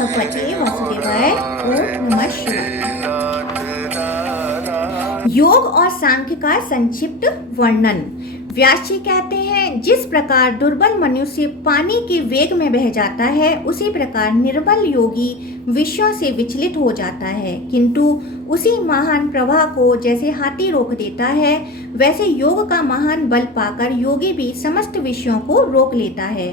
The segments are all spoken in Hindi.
भगवते वासुदेवाय। ओम नमः शिवाय। योग और सांख्य का संक्षिप्त वर्णन। व्यास जी कहते हैं, जिस प्रकार दुर्बल मनुष्य पानी के वेग में बह जाता है, उसी प्रकार निर्बल योगी विषयों से विचलित हो जाता है, किंतु उसी महान प्रवाह को जैसे हाथी रोक देता है, वैसे योग का महान बल पाकर योगी भी समस्त विषयों को रोक लेता है,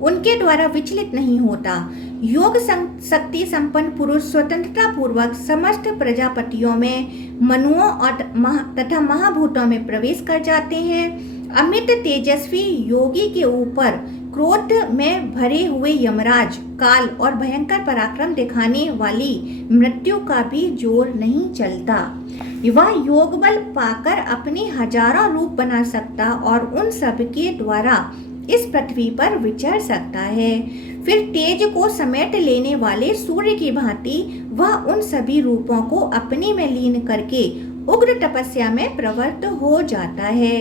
उनके द्वारा विचलित नहीं होता। योग शक्ति संपन्न पुरुष स्वतंत्रता पूर्वक समस्त प्रजापतियों में, मनुओं और तथा महाभूतों में प्रवेश कर जाते हैं। अमित तेजस्वी योगी के ऊपर क्रोध में भरे हुए यमराज, काल और भयंकर पराक्रम दिखाने वाली मृत्यु का भी जोर नहीं चलता। वह योग बल पाकर अपने हजारों रूप बना सकता और उन सब के द्वारा इस पृथ्वी पर विचर सकता है। फिर तेज को समेट लेने वाले सूर्य की भांति वह उन सभी रूपों को अपने में लीन करके उग्र तपस्या में प्रवृत्त हो जाता है।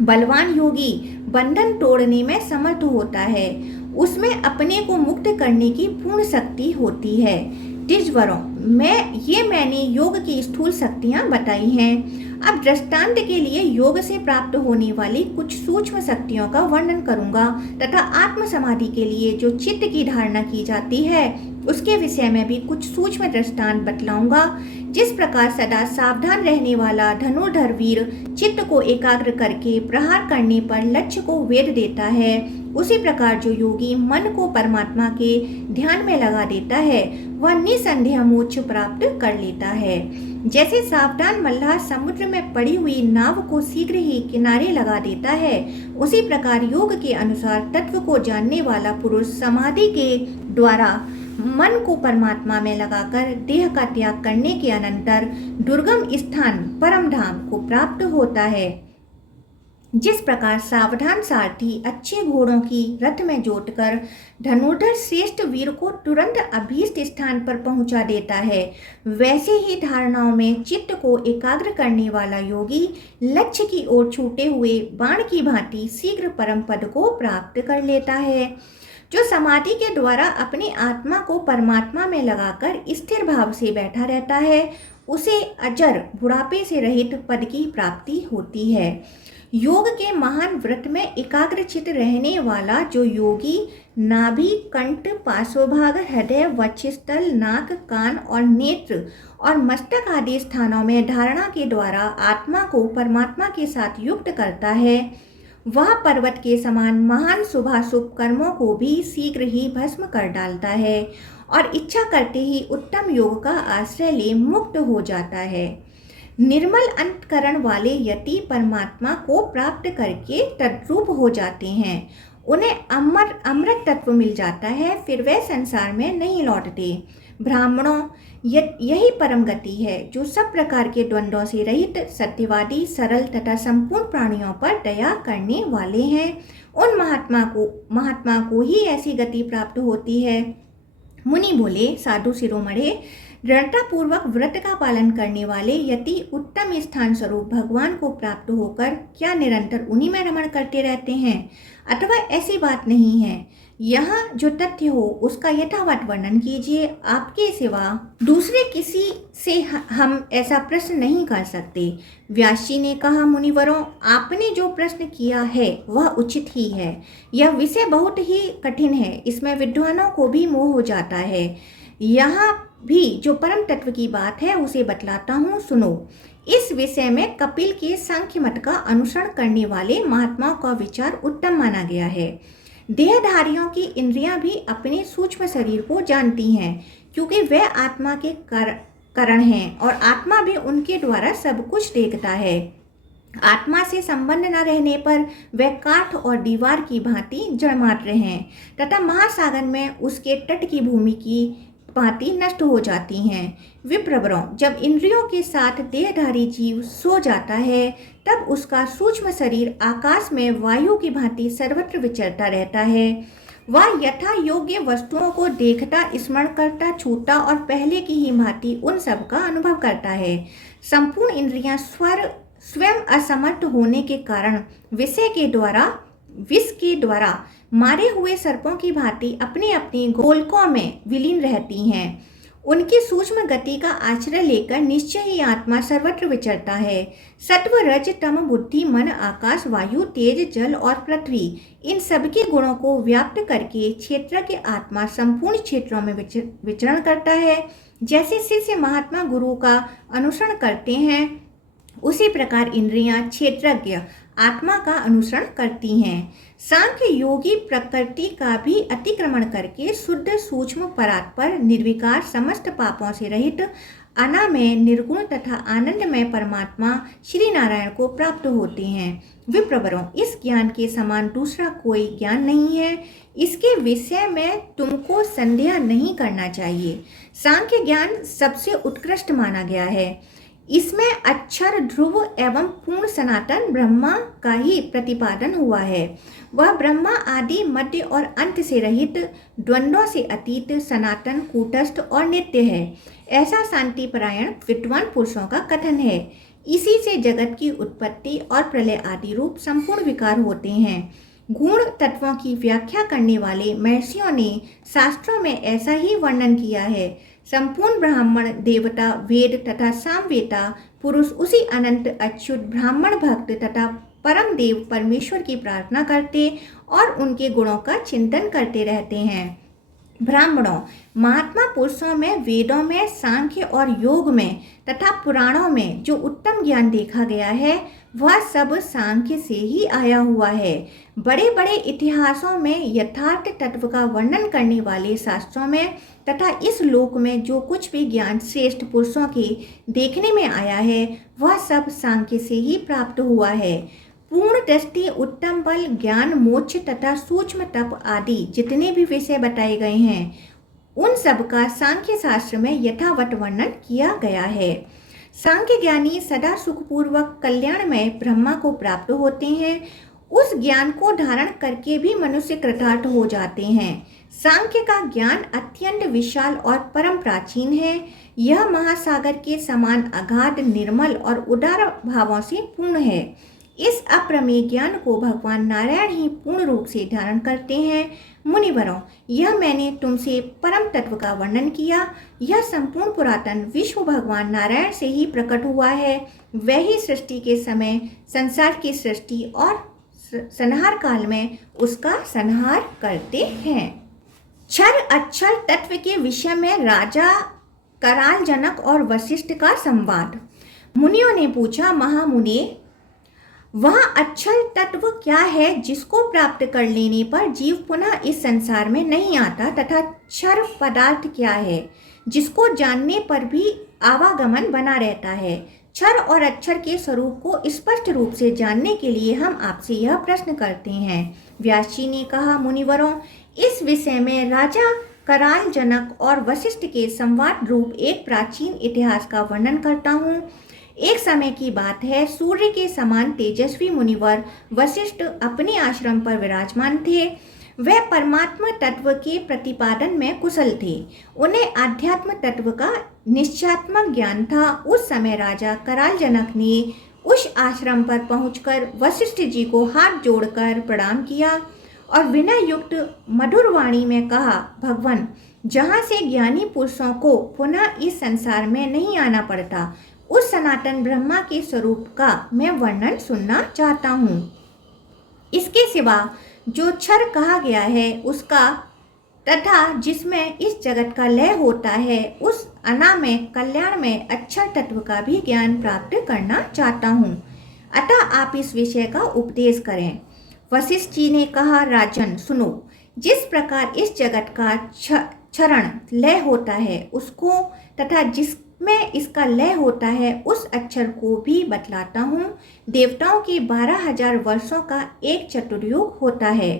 बलवान योगी बंधन तोड़ने में समर्थ होता है, उसमें अपने को मुक्त करने की पूर्ण शक्ति होती है। द्विजवरों मैंने योग की स्थूल शक्तियां बताई हैं। अब दृष्टांत के लिए योग से प्राप्त होने वाली कुछ सूक्ष्म शक्तियों का वर्णन करूंगा तथा आत्म समाधि के लिए जो चित्त की धारणा की जाती है उसके विषय में भी कुछ सूक्ष्म दृष्टांत बतलाऊंगा। जिस प्रकार सदा सावधान रहने वाला धनुर्धर वीर चित्त को एकाग्र करके प्रहार करने पर लक्ष्य को वेध देता है, उसी प्रकार जो योगी मन को परमात्मा के ध्यान में लगा देता है वह निसंदेह मोक्ष प्राप्त कर लेता है। जैसे सावधान मल्लाह समुद्र में पड़ी हुई नाव को शीघ्र ही किनारे लगा देता है, उसी प्रकार योग के अनुसार तत्व को जानने वाला पुरुष समाधि के द्वारा मन को परमात्मा में लगाकर देह का त्याग करने के अनंतर दुर्गम स्थान परम धाम को प्राप्त होता है। जिस प्रकार सावधान सारथी अच्छे घोड़ों की रथ में जोतकर धनुर्धर श्रेष्ठ वीर को तुरंत अभीष्ट स्थान पर पहुंचा देता है, वैसे ही धारणाओं में चित्त को एकाग्र करने वाला योगी लक्ष्य की ओर छूटे हुए बाण की भांति शीघ्र परम पद को प्राप्त कर लेता है। जो समाधि के द्वारा अपनी आत्मा को परमात्मा में लगाकर स्थिर भाव से बैठा रहता है, उसे अजर बुढ़ापे से रहित पद की प्राप्ति होती है। योग के महान व्रत में एकाग्रचित रहने वाला जो योगी नाभि, कंठ, पार्श्वभाग, हृदय, वक्षस्थल, नाक, कान और नेत्र और मस्तक आदि स्थानों में धारणा के द्वारा आत्मा को परमात्मा के साथ युक्त करता है, वह पर्वत के समान महान शुभाशुभ कर्मों को भी शीघ्र ही भस्म कर डालता है और इच्छा करते ही उत्तम योग का आश्रय ले मुक्त हो जाता है। निर्मल अंतकरण वाले यति परमात्मा को प्राप्त करके तद्रूप हो जाते हैं, उन्हें अमृत तत्व मिल जाता है, फिर वे संसार में नहीं लौटते। ब्राह्मणों, यही परम गति है जो सब प्रकार के द्वंद्वों से रहित, सत्यवादी, सरल तथा संपूर्ण प्राणियों पर दया करने वाले हैं। उन महात्मा को ही ऐसी गति प्राप्त होती है। मुनि बोले, साधु शिरोमणे, दृढ़ता पूर्वक व्रत का पालन करने वाले यति उत्तम स्थान स्वरूप भगवान को प्राप्त होकर क्या निरंतर उन्हीं में रमण करते रहते हैं, अथवा ऐसी बात नहीं है? यहाँ जो तथ्य हो उसका यथावत वर्णन कीजिए। आपके सिवा दूसरे किसी से हम ऐसा प्रश्न नहीं कर सकते। व्यास जी ने कहा, मुनिवरों, आपने जो प्रश्न किया है वह उचित ही है। यह विषय बहुत ही कठिन है, इसमें विद्वानों को भी मोह हो जाता है। यहाँ भी जो परम तत्व की बात है उसे बतलाता हूँ, सुनो। इस विषय में कपिल के सांख्य मत का अनुसरण करने वाले महात्माओं का विचार उत्तम माना गया है। देहधारियों की इंद्रियां भी अपने सूक्ष्म शरीर को जानती हैं, क्योंकि वे आत्मा के कारण हैं और आत्मा भी उनके द्वारा सब कुछ देखता है। आत्मा से संबंध न रहने पर वे काठ और दीवार की भांति जड़ मात्र हैं तथा महासागर में उसके तट की भूमि की भांति नष्ट हो जाती हैं। विप्रवरों, जब इंद्रियों के साथ देहधारी जीव सो जाता है, तब उसका सूक्ष्म शरीर आकाश में वायु की भांति सर्वत्र विचरता रहता है। वह यथा योग्य वस्तुओं को देखता, स्मरण करता, छूता और पहले की ही भांति उन सब का अनुभव करता है। संपूर्ण इंद्रियां स्वयं असमर्थ होने के कारण विषय के द्वारा विष के द्वारा मारे हुए सर्पों की भांति अपने अपने गोलकों में विलीन रहती हैं। उनकी सूक्ष्म गति का आश्रय लेकर निश्चय ही आत्मा सर्वत्र विचरता है। सत्व रज तम बुद्धि मन आकाश वायु तेज जल और पृथ्वी, इन सबके गुणों को व्याप्त करके क्षेत्र के आत्मा संपूर्ण क्षेत्रों में विचरण करता है। जैसे शिष्य महात्मा गुरु का अनुसरण करते हैं, उसी प्रकार इंद्रियां क्षेत्रज्ञ आत्मा का अनुसरण करती हैं। सांख्य योगी प्रकृति का भी अतिक्रमण करके शुद्ध सूक्ष्म परात्पर निर्विकार समस्त पापों से रहित अनामय निर्गुण तथा आनंदमय परमात्मा श्री नारायण को प्राप्त होते हैं। विप्रवरों, इस ज्ञान के समान दूसरा कोई ज्ञान नहीं है। इसके विषय में तुमको संदेह नहीं करना चाहिए। सांख्य ज्ञान सबसे उत्कृष्ट माना गया है। इसमें अक्षर ध्रुव एवं पूर्ण सनातन ब्रह्मा का ही प्रतिपादन हुआ है। वह ब्रह्मा आदि मध्य और अंत से रहित, द्वंद्वों से अतीत, सनातन, कूटस्थ और नित्य है, ऐसा शांतिपरायण विद्वान पुरुषों का कथन है। इसी से जगत की उत्पत्ति और प्रलय आदि रूप संपूर्ण विकार होते हैं। गुण तत्वों की व्याख्या करने वाले महर्षियों ने शास्त्रों में ऐसा ही वर्णन किया है। संपूर्ण ब्राह्मण देवता वेद तथा सामवेता पुरुष उसी अनंत अच्युत ब्राह्मण भक्त तथा परम देव परमेश्वर की प्रार्थना करते और उनके गुणों का चिंतन करते रहते हैं। ब्राह्मणों, महात्मा पुरुषों में, वेदों में, सांख्य और योग में तथा पुराणों में जो उत्तम ज्ञान देखा गया है, वह सब सांख्य से ही आया हुआ है। बड़े बड़े इतिहासों में यथार्थ तत्व का वर्णन करने वाले शास्त्रों में तथा इस लोक में जो कुछ भी ज्ञान श्रेष्ठ पुरुषों के देखने में आया है, वह सब सांख्य से ही प्राप्त हुआ है। पूर्ण दृष्टि, उत्तम बल, ज्ञान, मोक्ष तथा सूक्ष्म तप आदि जितने भी विषय बताए गए हैं, उन सब का सांख्य शास्त्र में यथावत वर्णन किया गया है। सांख्य ज्ञानी सदा सुखपूर्वक कल्याणमय ब्रह्मा को प्राप्त होते हैं। उस ज्ञान को धारण करके भी मनुष्य कृतार्थ हो जाते हैं। सांख्य का ज्ञान अत्यंत विशाल और परम प्राचीन है। यह महासागर के समान अगाध, निर्मल और उदार भावों से पूर्ण है। इस अप्रमेय ज्ञान को भगवान नारायण ही पूर्ण रूप से धारण करते हैं। मुनिवरों, यह मैंने तुमसे परम तत्व का वर्णन किया। यह संपूर्ण पुरातन विश्व भगवान नारायण से ही प्रकट हुआ है। वही सृष्टि के समय संसार की सृष्टि और संहार काल में उसका संहार करते हैं। क्षर अक्षर तत्व के विषय में राजा कराल, जनक और वशिष्ठ का संवाद। मुनियों ने पूछा, महामुनि, वह अक्षर तत्व क्या है जिसको प्राप्त कर लेने पर जीव पुनः इस संसार में नहीं आता, तथा क्षर पदार्थ क्या है जिसको जानने पर भी आवागमन बना रहता है। क्षर और अक्षर के स्वरूप को स्पष्ट रूप से जानने के लिए हम आपसे यह प्रश्न करते हैं। व्यास जी ने कहा, मुनिवरों, इस विषय में राजा कराल, जनक और वशिष्ठ के संवाद रूप एक प्राचीन इतिहास का वर्णन करता हूँ। एक समय की बात है, सूर्य के समान तेजस्वी मुनिवर वशिष्ठ अपने आश्रम पर विराजमान थे। वह परमात्मा तत्व के प्रतिपादन में कुशल थे। उन्हें आध्यात्म तत्व का निश्चयात्मक ज्ञान था। उस समय राजा कराल जनक ने उस आश्रम पर पहुंचकर वशिष्ठ जी को हाथ जोड़कर प्रणाम किया और विनय युक्त मधुर वाणी में कहा, भगवान, जहाँ से ज्ञानी पुरुषों को पुनः इस संसार में नहीं आना पड़ता, उस सनातन ब्रह्मा के स्वरूप का मैं वर्णन सुनना चाहता हूँ। इसके सिवा जो क्षर कहा गया है उसका तथा जिसमें इस जगत का लय होता है, उस अनामय कल्याण में अक्षर तत्व का भी ज्ञान प्राप्त करना चाहता हूँ। अतः आप इस विषय का उपदेश करें। वशिष्ठ जी ने कहा, राजन सुनो, जिस प्रकार इस जगत का क्षरण लय होता है उसको तथा जिसमें इसका लय होता है उस अक्षर को भी बतलाता हूँ। देवताओं के 12,000 वर्षों का एक चतुर्युग होता है।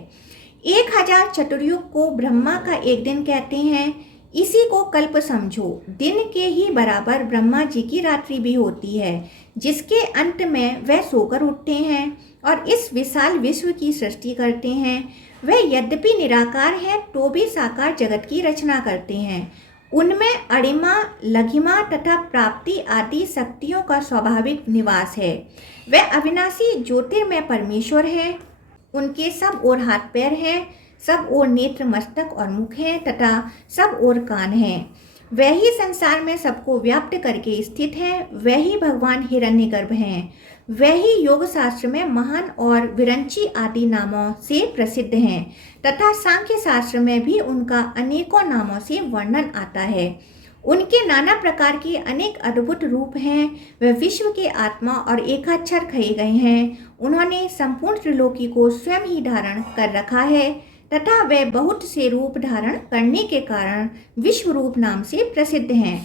1,000 चतुर्युग को ब्रह्मा का एक दिन कहते हैं। इसी को कल्प समझो। दिन के ही बराबर ब्रह्मा जी की रात्रि भी होती है, जिसके अंत में वह सोकर उठते हैं और इस विशाल विश्व की सृष्टि करते हैं। वह यद्यपि निराकार है तो भी साकार जगत की रचना करते हैं। उनमें अणिमा, लघिमा तथा प्राप्ति आदि शक्तियों का स्वाभाविक निवास है। वह अविनाशी ज्योतिर्मय परमेश्वर है। उनके सब ओर हाथ पैर हैं, सब ओर नेत्र मस्तक और मुख हैं तथा सब ओर कान हैं। वही संसार में सबको व्याप्त करके स्थित है, वही भगवान हिरण्यगर्भ हैं। वही योग शास्त्र में महान और विरंची आदि नामों से प्रसिद्ध हैं तथा सांख्य शास्त्र में भी उनका अनेकों नामों से वर्णन आता है। उनके नाना प्रकार के अनेक अद्भुत रूप हैं। वे विश्व के आत्मा और एकाक्षर कहे गए हैं। उन्होंने संपूर्ण त्रिलोकी को स्वयं ही धारण कर रखा है तथा वे बहुत से रूप धारण करने के कारण विश्व रूप नाम से प्रसिद्ध हैं।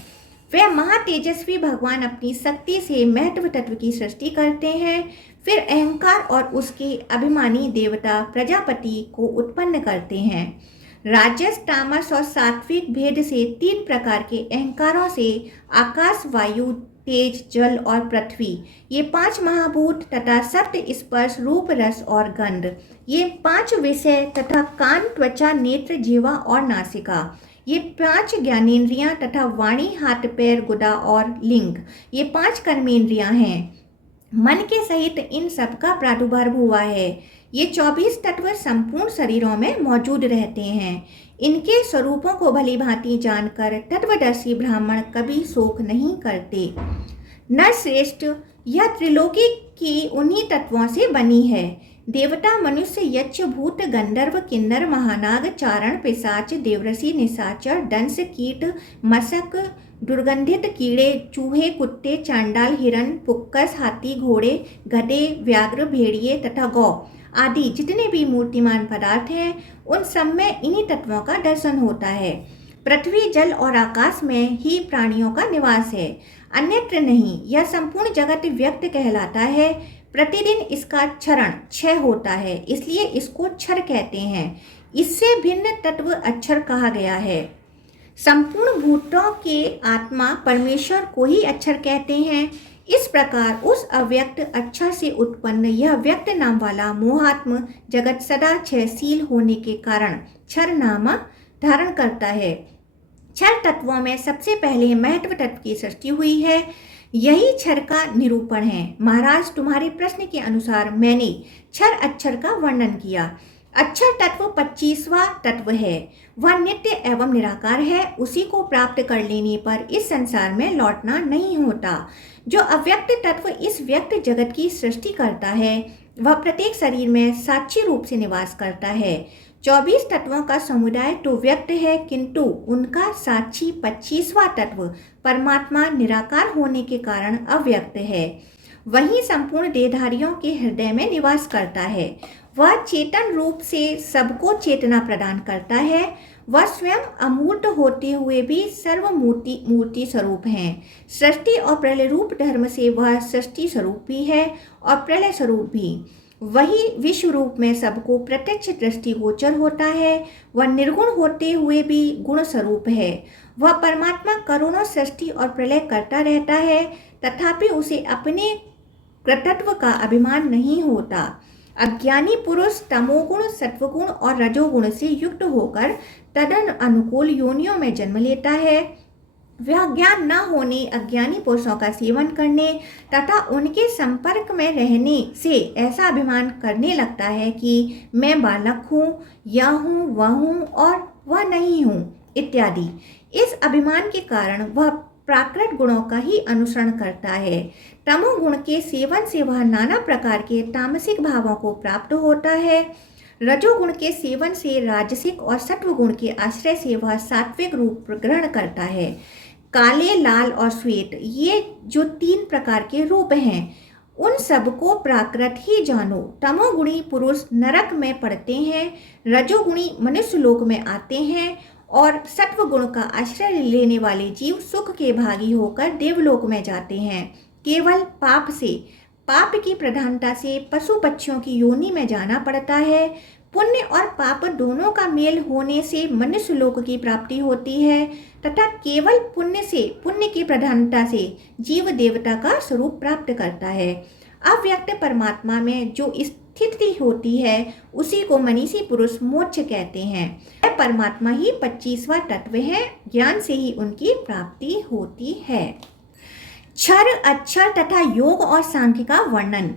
वे महातेजस्वी भगवान अपनी शक्ति से महत्व तत्व की सृष्टि करते हैं, फिर अहंकार और उसके अभिमानी देवता प्रजापति को उत्पन्न करते हैं। राजस, तामस और सात्विक भेद से 3 प्रकार के अहंकारों से आकाश, वायु, तेज, जल और पृथ्वी, ये 5 महाभूत तथा सप्त स्पर्श, रूप, रस और गंध, ये 5 विषय तथा कान, त्वचा, नेत्र, जीवा और नासिका, ये 5 ज्ञानेंद्रियां तथा वाणी, हाथ, पैर, गुदा और लिंग, ये 5 कर्मेंद्रियां हैं। मन के सहित इन सब का प्रादुर्भाव हुआ है। ये 24 तत्व संपूर्ण शरीरों में मौजूद रहते हैं। इनके स्वरूपों को भली भांति जानकर तत्वदर्शी ब्राह्मण कभी शोक नहीं करते। नरश्रेष्ठ, यह त्रिलोकी की उन्हीं तत्वों से बनी है। देवता, मनुष्य, यक्ष, भूत, गंधर्व, किन्नर, महानाग, चारण, पिशाच, देवऋषि, निशाचर, दंश, कीट, मशक, दुर्गंधित कीड़े, चूहे, कुत्ते, चांडाल, हिरण, पुक्कस, हाथी, घोड़े, गधे, व्याघ्र, भेड़िए तथा गौ आदि जितने भी मूर्तिमान पदार्थ हैं, उन सब में इन्हीं तत्वों का दर्शन होता है। पृथ्वी, जल और आकाश में ही प्राणियों का निवास है, अन्यत्र नहीं। यह संपूर्ण जगत व्यक्त कहलाता है। प्रतिदिन इसका क्षय होता है, इसलिए इसको क्षर कहते हैं। इससे भिन्न तत्व अक्षर कहा गया है। संपूर्ण भूतों के आत्मा परमेश्वर को ही अक्षर कहते हैं। इस प्रकार उस अव्यक्त अक्षर से उत्पन्न यह व्यक्त नाम वाला मोहात्म जगत सदा क्षयशील होने के कारण क्षर नाम धारण करता है। क्षर तत्वों में सबसे पहले महत्व तत्व की सृष्टि हुई है। यही क्षर का निरूपण है। महाराज, तुम्हारे प्रश्न के अनुसार मैंने क्षर अक्षर का वर्णन किया। अक्षर तत्व 25वां तत्व है। वह नित्य एवं निराकार है। उसी को प्राप्त कर लेने पर इस संसार में लौटना नहीं होता। जो अव्यक्त तत्व इस व्यक्त जगत की सृष्टि करता है, वह प्रत्येक शरीर में साक्षी रूप से निवास करता है। 24 तत्वों का समुदाय तो व्यक्त है, किंतु उनका साक्षी 25वां तत्व परमात्मा निराकार होने के कारण अव्यक्त है। वही संपूर्ण देहधारियों के हृदय में निवास करता है। वह चेतन रूप से सबको चेतना प्रदान करता है। वह स्वयं अमूर्त होते हुए भी सर्वमूर्ति स्वरूप हैं। सृष्टि और प्रलय रूप धर्म से वह सृष्टि स्वरूप भी है और प्रलय स्वरूप भी। वही विश्व रूप में सबको प्रत्यक्ष दृष्टिगोचर होता है। वह निर्गुण होते हुए भी गुण स्वरूप है। वह परमात्मा करोड़ों सृष्टि और प्रलय करता रहता है, तथापि उसे अपने कृतत्व का अभिमान नहीं होता। अज्ञानी पुरुष तमोगुण, सत्वगुण और रजोगुण से युक्त होकर तदन अनुकूल योनियों में जन्म लेता है। वह ज्ञान न होने अज्ञानी पुरुषों का सेवन करने तथा उनके संपर्क में रहने से ऐसा अभिमान करने लगता है कि मैं बालक हूँ, यह हूँ, वह हूँ और वह नहीं हूँ इत्यादि। इस अभिमान के कारण वह प्राकृत गुणों का ही अनुसरण करता है। तमोगुण के सेवन से वह नाना प्रकार के तामसिक भावों को प्राप्त होता है। रजोगुण के सेवन से राजसिक और सत्वगुण के आश्रय से वह सात्विक रूप ग्रहण करता है। काले, लाल और श्वेत, ये जो 3 प्रकार के रूप हैं, उन सबको प्राकृत ही जानो। तमोगुणी पुरुष नरक में पड़ते हैं, रजोगुणी मनुष्य लोक में आते हैं और सत्वगुण का आश्रय लेने वाले जीव सुख के भागी होकर देवलोक में जाते हैं। केवल पाप की प्रधानता से पशु पक्षियों की योनि में जाना पड़ता है। पुण्य और पाप दोनों का मेल होने से मनुष्य लोक की प्राप्ति होती है तथा केवल पुण्य की प्रधानता से जीव देवता का स्वरूप प्राप्त करता है। अव्यक्त परमात्मा में जो स्थिति होती है उसी को मनीषी पुरुष मोक्ष कहते हैं। यह परमात्मा ही 25वां तत्व है। ज्ञान से ही उनकी प्राप्ति होती है। क्षर, अक्षर तथा योग और सांख्य का वर्णन।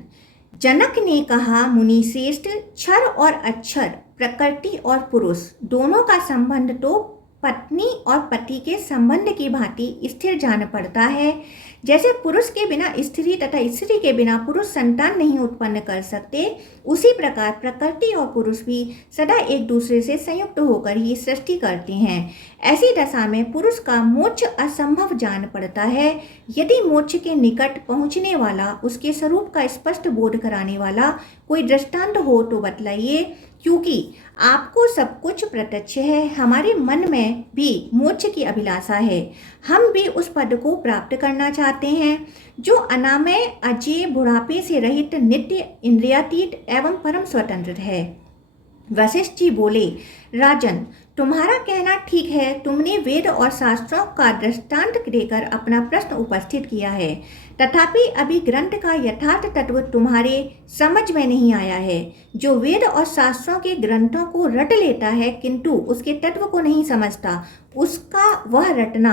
जनक ने कहा, मुनि श्रेष्ठ, क्षर और अक्षर, प्रकृति और पुरुष दोनों का संबंध तो पत्नी और पति के संबंध की भांति स्थिर जान पड़ता है। जैसे पुरुष के बिना स्त्री तथा स्त्री के बिना पुरुष संतान नहीं उत्पन्न कर सकते, उसी प्रकार प्रकृति और पुरुष भी सदा एक दूसरे से संयुक्त होकर ही सृष्टि करते हैं। ऐसी दशा में पुरुष का मोक्ष असंभव जान पड़ता है। यदि मोक्ष के निकट पहुँचने वाला, उसके स्वरूप का स्पष्ट बोध कराने वाला कोई दृष्टांत हो तो बतलाइए, क्योंकि आपको सब कुछ प्रत्यक्ष है। हमारे मन में भी मोक्ष की अभिलाषा है। हम भी उस पद को प्राप्त करना चाहते हैं जो अनामय, अजेय, बुढ़ापे से रहित, नित्य, इंद्रियातीत एवं परम स्वतंत्र है। वशिष्ठ जी बोले, राजन, तुम्हारा कहना ठीक है। तुमने वेद और शास्त्रों का दृष्टांत देकर अपना प्रश्न उपस्थित किया है, तथापि अभी ग्रंथ का यथार्थ तत्व तुम्हारे समझ में नहीं आया है। जो वेद और शास्त्रों के ग्रंथों को रट लेता है किंतु उसके तत्व को नहीं समझता, उसका वह रटना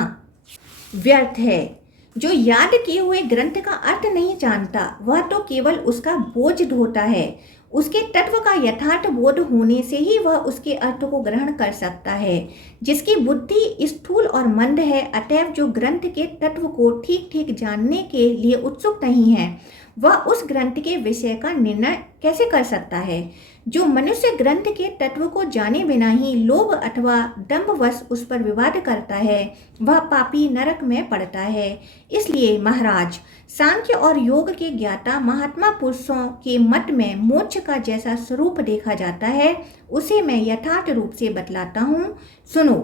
व्यर्थ है। जो याद किए हुए ग्रंथ का अर्थ नहीं जानता, वह तो केवल उसका बोझ ढोता है। उसके तत्व का यथार्थ बोध होने से ही वह उसके अर्थ को ग्रहण कर सकता है। जिसकी बुद्धि स्थूल और मंद है, अतएव जो ग्रंथ के तत्व को ठीक ठीक जानने के लिए उत्सुक नहीं है, वह उस ग्रंथ के विषय का निर्णय कैसे कर सकता है। जो मनुष्य ग्रंथ के तत्व को जाने बिना ही लोभ अथवा दंभवश उस पर विवाद करता है, वह पापी नरक में पड़ता है। इसलिए महाराज, सांख्य और योग के ज्ञाता महात्मा पुरुषों के मत में मोक्ष का जैसा स्वरूप देखा जाता है, उसे मैं यथार्थ रूप से बतलाता हूँ, सुनो।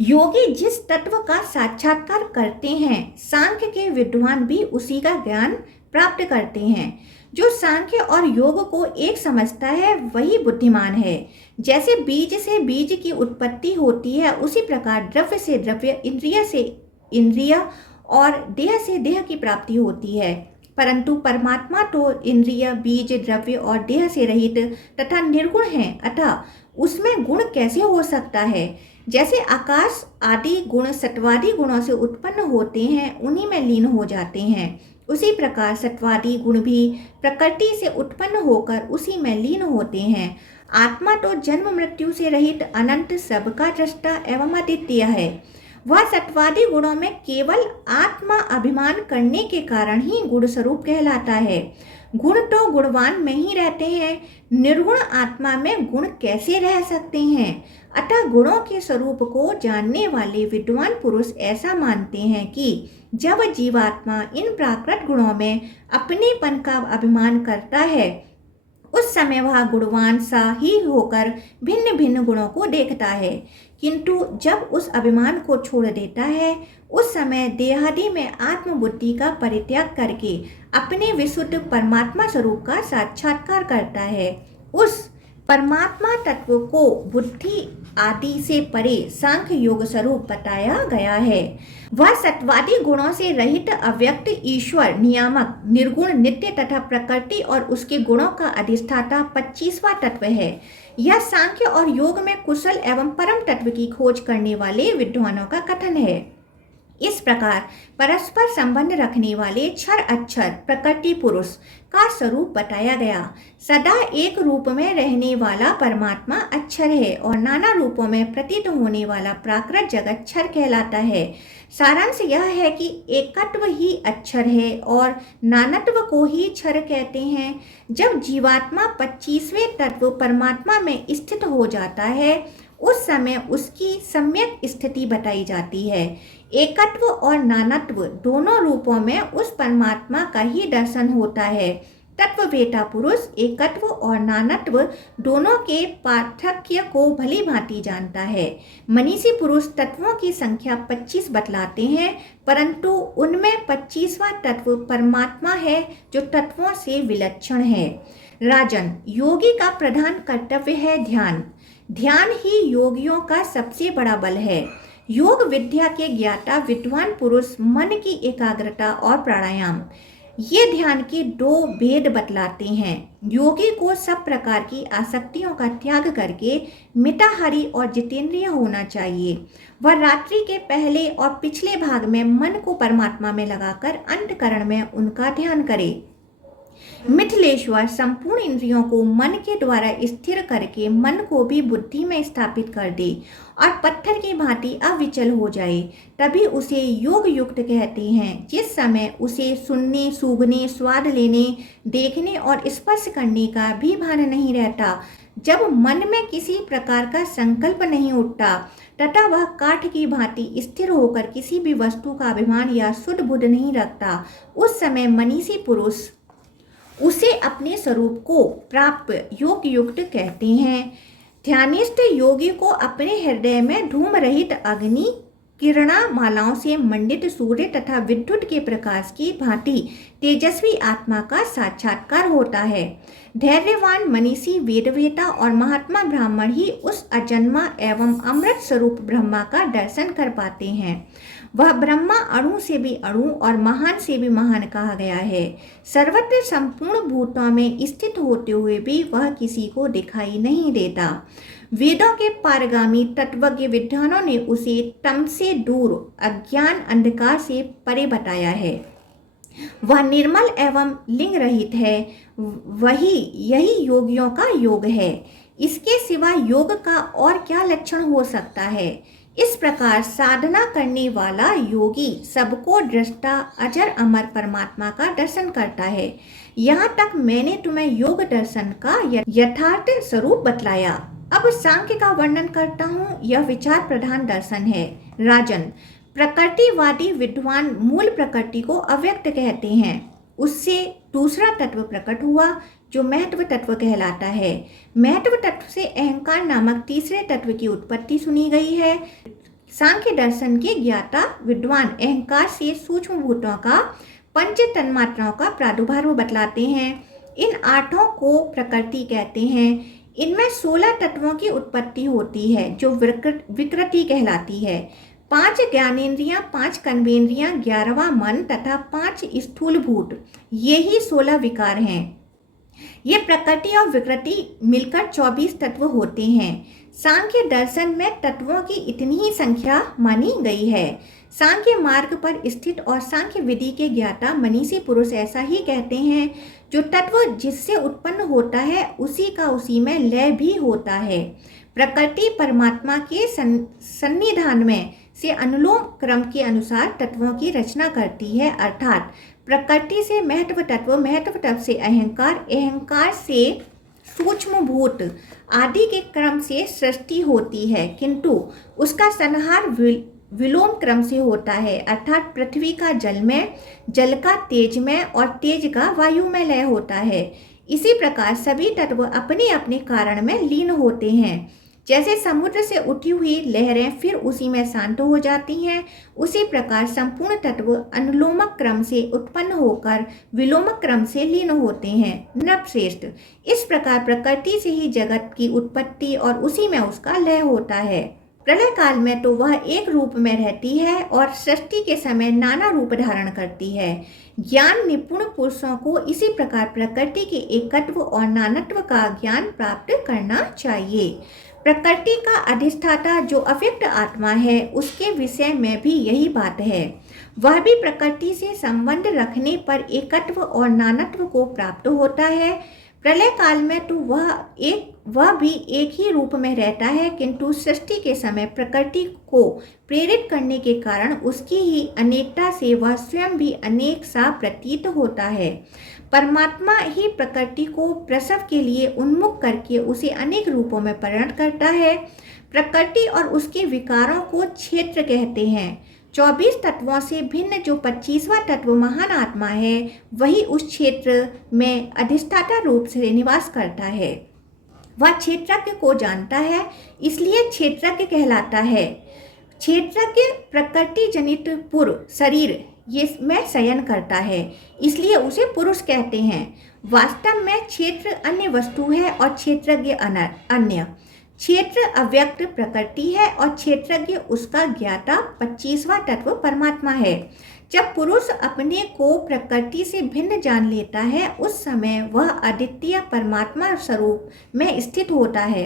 योगी जिस तत्व का साक्षात्कार करते हैं, सांख्य के विद्वान भी उसी का ज्ञान प्राप्त करते हैं। जो सांख्य और योग को एक समझता है, वही बुद्धिमान है। जैसे बीज से बीज की उत्पत्ति होती है, उसी प्रकार द्रव्य से द्रव्य, इंद्रिय से इंद्रिय और देह से देह की प्राप्ति होती है। परंतु परमात्मा तो इंद्रिय, बीज, द्रव्य और देह से रहित तथा निर्गुण है, अतः उसमें गुण कैसे हो सकता है। जैसे आकाश आदि गुण सत्वादि गुणों से उत्पन्न होते हैं, उन्हीं में लीन हो जाते हैं, उसी प्रकार सत्वादि गुण भी प्रकृति से उत्पन्न होकर उसी में लीन होते हैं। आत्मा तो जन्म मृत्यु से रहित अनंत, सबका दृष्टा एवं अद्वितीय है। वह सत्वादि गुणों में केवल आत्मा अभिमान करने के कारण ही गुण स्वरूप कहलाता है। गुण तो गुणवान में ही रहते हैं, निर्गुण आत्मा में गुण कैसे रह सकते हैं। अतः गुणों के स्वरूप को जानने वाले विद्वान पुरुष ऐसा मानते हैं कि जब जीवात्मा इन प्राकृत गुणों में अपनेपन का अभिमान करता है, उस समय वह गुणवान सा ही होकर भिन्न भिन्न गुणों को देखता है, किंतु जब उस अभिमान को छोड़ देता है, उस समय देहादि में आत्मबुद्धि का परित्याग करके अपने विशुद्ध परमात्मा स्वरूप का साक्षात्कार करता है। उस परमात्मा तत्व को बुद्धि आदि से परे सांख्य योग स्वरूप बताया गया है। वह सत्वादि गुणों से रहित अव्यक्त ईश्वर, नियामक, निर्गुण, नित्य तथा प्रकृति और उसके गुणों का अधिष्ठाता 25वां तत्व है। यह सांख्य और योग में कुशल एवं परम तत्व की खोज करने वाले विद्वानों का कथन है। इस प्रकार परस्पर संबंध रखने वाले क्षर अक्षर प्रकृति पुरुष का स्वरूप बताया गया। सदा एक रूप में रहने वाला परमात्मा अक्षर है और नाना रूपों में प्रतीत होने वाला प्राकृत जगत क्षर कहलाता है। सारांश यह है कि एकत्व ही अक्षर है और नानत्व को ही क्षर कहते हैं। जब जीवात्मा 25वें तत्व परमात्मा में स्थित हो जाता है, उस समय उसकी सम्यक स्थिति बताई जाती है। एकत्व और नानत्व दोनों रूपों में उस परमात्मा का ही दर्शन होता है। तत्ववेता पुरुष एकत्व और नानत्व दोनों के पार्थक्य को भली भांति जानता है। मनीषी पुरुष तत्वों की संख्या 25 बतलाते हैं, परंतु उनमें 25वां तत्व परमात्मा है जो तत्वों से विलक्षण है। राजन, योगी का प्रधान कर्तव्य है ध्यान। ध्यान ही योगियों का सबसे बड़ा बल है। योग विद्या के ज्ञाता विद्वान पुरुष मन की एकाग्रता और प्राणायाम, ये ध्यान के 2 भेद बतलाते हैं। योगी को सब प्रकार की आसक्तियों का त्याग करके मिताहारी और जितेंद्रिय होना चाहिए। वह रात्रि के पहले और पिछले भाग में मन को परमात्मा में लगाकर अंतकरण में उनका ध्यान करे। मिथिलेश्वर संपूर्ण इंद्रियों को मन के द्वारा स्थिर करके मन को भी बुद्धि में स्थापित कर दे और पत्थर की भांति अविचल हो जाए, तभी उसे योग युक्त कहते हैं। जिस समय उसे सुनने, सूंघने, स्वाद लेने, देखने और स्पर्श करने का भी भान नहीं रहता, जब मन में किसी प्रकार का संकल्प नहीं उठता तथा वह काठ की भांति स्थिर होकर किसी भी वस्तु का अभिमान या शुद्ध बुद्ध नहीं रखता, उस समय मनीषी पुरुष उसे अपने स्वरूप को प्राप्त योग युक्त कहते हैं। ध्यानिष्ठ योगी को अपने हृदय में धूम रहित अग्नि किरणा मालाओं से मंडित सूर्य तथा विद्युत के प्रकाश की भांति तेजस्वी आत्मा का साक्षात्कार होता है। धैर्यवान मनीषी वेदवेता और महात्मा ब्राह्मण ही उस अजन्मा एवं अमृत स्वरूप ब्रह्मा का दर्शन कर पाते हैं। वह ब्रह्मा अणु से भी अणु और महान से भी महान कहा गया है। सर्वत्र संपूर्ण भूतों में स्थित होते हुए भी वह किसी को दिखाई नहीं देता। वेदों के पारगामी तत्वज्ञ विद्वानों ने उसे तम से दूर, अज्ञान अंधकार से परे बताया है। वह निर्मल एवं लिंग रहित है। यही योगियों का योग है। इसके सिवा योग का और क्या लक्षण हो सकता है। इस प्रकार साधना करने वाला योगी सबको दृष्टा अजर अमर परमात्मा का दर्शन करता है। यहाँ तक मैंने तुम्हें योग दर्शन का यथार्थ स्वरूप बतलाया। अब सांख्य का वर्णन करता हूँ। यह विचार प्रधान दर्शन है। राजन, प्रकृतिवादी विद्वान मूल प्रकृति को अव्यक्त कहते हैं। उससे दूसरा तत्व प्रकट हुआ जो महत्व तत्व कहलाता है। महत्व तत्व से अहंकार नामक तीसरे तत्व की उत्पत्ति सुनी गई है। सांख्य दर्शन के ज्ञाता विद्वान अहंकार से सूक्ष्म भूतों का पंच तन्मात्राओं का प्रादुर्भाव बतलाते हैं। इन आठों को प्रकृति कहते हैं। इनमें 16 तत्वों की उत्पत्ति होती है जो विकृति कहलाती है। 5 ज्ञानेन्द्रियां, 5 कर्मेंद्रियां, 11वां मन तथा 5 स्थूल भूत, यही 16 विकार हैं। ये प्रकृति और विकृति मिलकर 24 तत्व होते हैं। सांख्य दर्शन में तत्वों की इतनी ही संख्या मानी गई है। सांख्य मार्ग पर स्थित और सांख्य विधि के ज्ञाता मनीषी पुरुष ऐसा ही कहते हैं। जो तत्व जिससे उत्पन्न होता है उसी का उसी में लय भी होता है। प्रकृति परमात्मा के सन्निधान में से अनुलोम क्रम के अनुसार तत्वों की रचना करती है। अर्थात प्रकृति से महत्व तत्व से अहंकार, अहंकार से सूक्ष्म भूत आदि के क्रम से सृष्टि होती है, किंतु उसका संहार विलोम क्रम से होता है। अर्थात पृथ्वी का जल में, जल का तेज में और तेज का वायु में लय होता है। इसी प्रकार सभी तत्व अपने अपने कारण में लीन होते हैं। जैसे समुद्र से उठी हुई लहरें फिर उसी में शांत हो जाती हैं, उसी प्रकार संपूर्ण तत्व अनुलोमक क्रम से उत्पन्न होकर विलोमक क्रम से लीन होते हैं। नृपश्रेष्ठ, इस प्रकार प्रकृति से ही जगत की उत्पत्ति और उसी में उसका लय होता है। प्रलय काल में तो वह एक रूप में रहती है और सृष्टि के समय नाना रूप धारण करती है। ज्ञान निपुण पुरुषों को इसी प्रकार प्रकृति के एकत्व और नानत्व का ज्ञान प्राप्त करना चाहिए। प्रकृति का अधिष्ठाता जो अव्यक्त आत्मा है उसके विषय में भी यही बात है। वह भी प्रकृति से संबंध रखने पर एकत्व और नानत्व को प्राप्त होता है। प्रलय काल में तो वह भी एक ही रूप में रहता है, किंतु सृष्टि के समय प्रकृति को प्रेरित करने के कारण उसकी ही अनेकता से वह स्वयं भी अनेक सा प्रतीत होता है। परमात्मा ही प्रकृति को प्रसव के लिए उन्मुख करके उसे अनेक रूपों में परिणत करता है। प्रकृति और उसके विकारों को क्षेत्र कहते हैं। 24 तत्वों से भिन्न जो 25वां तत्व महान आत्मा है वही उस क्षेत्र में अधिष्ठाता रूप से निवास करता है। वह क्षेत्रज्ञ को जानता है, इसलिए क्षेत्रज्ञ कहलाता है। क्षेत्रज्ञ प्रकृति जनित पुर शरीर ये में शयन करता है, इसलिए उसे पुरुष कहते हैं। वास्तव में क्षेत्र अन्य वस्तु है और क्षेत्रज्ञ अन्य। क्षेत्र अव्यक्त प्रकृति है और क्षेत्रज्ञ उसका ज्ञाता 25वां तत्व परमात्मा है। जब पुरुष अपने को प्रकृति से भिन्न जान लेता है उस समय वह अद्वितीय परमात्मा स्वरूप में स्थित होता है।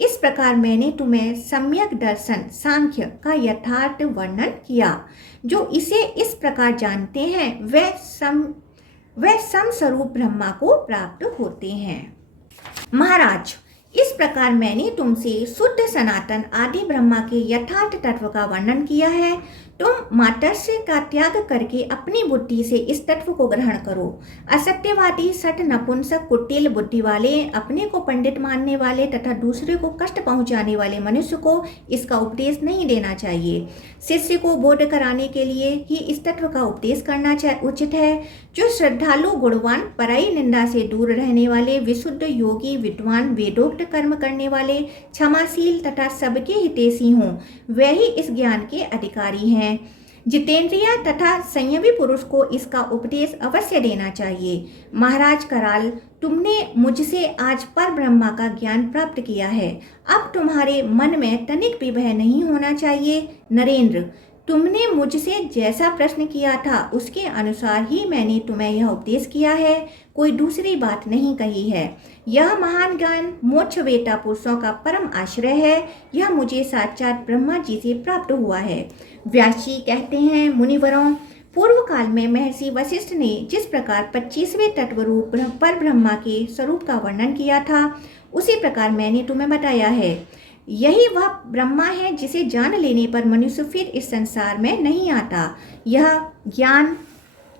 इस प्रकार मैंने तुम्हें सम्यक दर्शन सांख्य का यथार्थ वर्णन किया। जो इसे इस प्रकार जानते हैं वे वह समस्वरूप ब्रह्मा को प्राप्त होते हैं। महाराज, इस प्रकार मैंने तुमसे शुद्ध सनातन आदि ब्रह्मा के यथार्थ तत्व का वर्णन किया है। तुम मातस्य का त्याग करके अपनी बुद्धि से इस तत्व को ग्रहण करो। असत्यवादी, सठ, नपुंसक, कुटिल बुद्धि वाले, अपने को पंडित मानने वाले तथा दूसरे को कष्ट पहुंचाने वाले मनुष्य को इसका उपदेश नहीं देना चाहिए। शिष्य को बोध कराने के लिए ही इस तत्व का उपदेश करना उचित है। जो श्रद्धालु, गुणवान, पराई निंदा से दूर रहने वाले, विशुद्ध, योगी, विद्वान, वेदोक्त कर्म करने वाले, क्षमाशील तथा सबके हितैषी हों, वे ही इस ज्ञान के अधिकारी हैं। जितेंद्रिय तथा संयमी पुरुष को इसका उपदेश अवश्य देना चाहिए। महाराज कराल, तुमने मुझसे आज पर ब्रह्मा का ज्ञान प्राप्त किया है। अब तुम्हारे मन में तनिक भी भय नहीं होना चाहिए। नरेंद्र, तुमने मुझसे जैसा प्रश्न किया था उसके अनुसार ही मैंने तुम्हें यह उपदेश किया है, कोई दूसरी बात नहीं कही है। यह महान ज्ञान मोक्षवेता पुरुषों का परम आश्रय है। यह मुझे साक्षात ब्रह्मा जी से प्राप्त हुआ है। व्यास जी कहते हैं, मुनिवरों, पूर्व काल में महर्षि वशिष्ठ ने जिस प्रकार 25वें तत्व रूप पर ब्रह्मा के स्वरूप का वर्णन किया था, उसी प्रकार मैंने तुम्हें बताया है। यही वह ब्रह्मा है जिसे जान लेने पर मनुष्य फिर इस संसार में नहीं आता। यह ज्ञान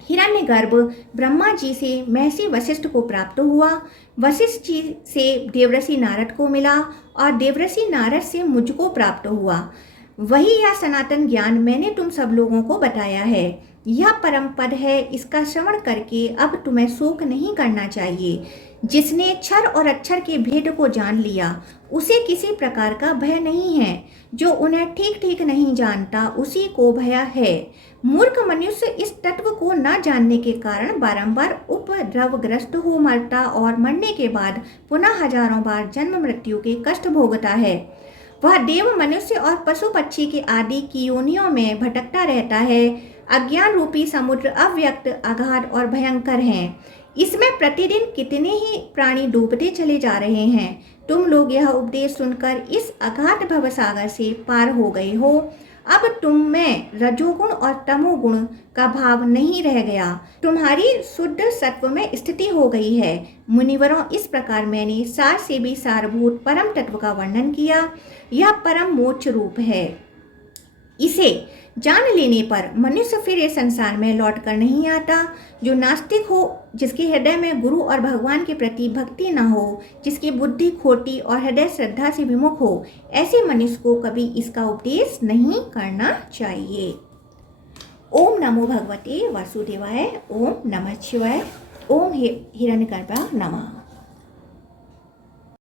हिरण्यगर्भ ब्रह्मा जी से महर्षि वशिष्ठ को प्राप्त हुआ। वशिष्ठ जी से देवर्षि नारद को मिला और देवर्षि नारद से मुझको प्राप्त हुआ। वही यह सनातन ज्ञान मैंने तुम सब लोगों को बताया है। यह परम पद है। इसका श्रवण करके अब तुम्हें शोक नहीं करना चाहिए। जिसने क्षर और अक्षर के भेद को जान लिया उसे किसी प्रकार का भय नहीं है। जो उन्हें ठीक ठीक नहीं जानता उसी को भय है। मूर्ख मनुष्य इस तत्व को न जानने के कारण बारंबार उपद्रवग्रस्त हो मरता और मरने के बाद पुनः हजारों बार जन्म मृत्यु के कष्ट भोगता है। वह देव, मनुष्य और पशु पक्षी के आदि की योनियों में भटकता रहता है। अज्ञान रूपी समुद्र अव्यक्त, अगाध और भयंकर हैं। इसमें प्रतिदिन कितने ही प्राणी डूबते चले जा रहे हैं। तुम लोग यह उपदेश सुनकर इस अगाध भवसागर से पार हो गए हो। अब तुम में रजोगुण और तमोगुण का भाव नहीं रह गया। तुम्हारी शुद्ध सत्व में स्थिति हो गई है। मुनिवरों, इस प्रकार मैंने सार से भी सारभूत परम तत्व का वर्णन किया। यह परम मोक्ष रूप है। इसे जान लेने पर मनुष्य फिर इस संसार में लौट कर नहीं आता। जो नास्तिक हो, जिसके हृदय में गुरु और भगवान के प्रति भक्ति न हो, जिसकी बुद्धि खोटी और हृदय श्रद्धा से विमुख हो, ऐसे मनुष्य को कभी इसका उपदेश नहीं करना चाहिए। ओम नमो भगवते वासुदेवाय। ओम नमः शिवाय। ओम हिरण्यगर्भाय नमः।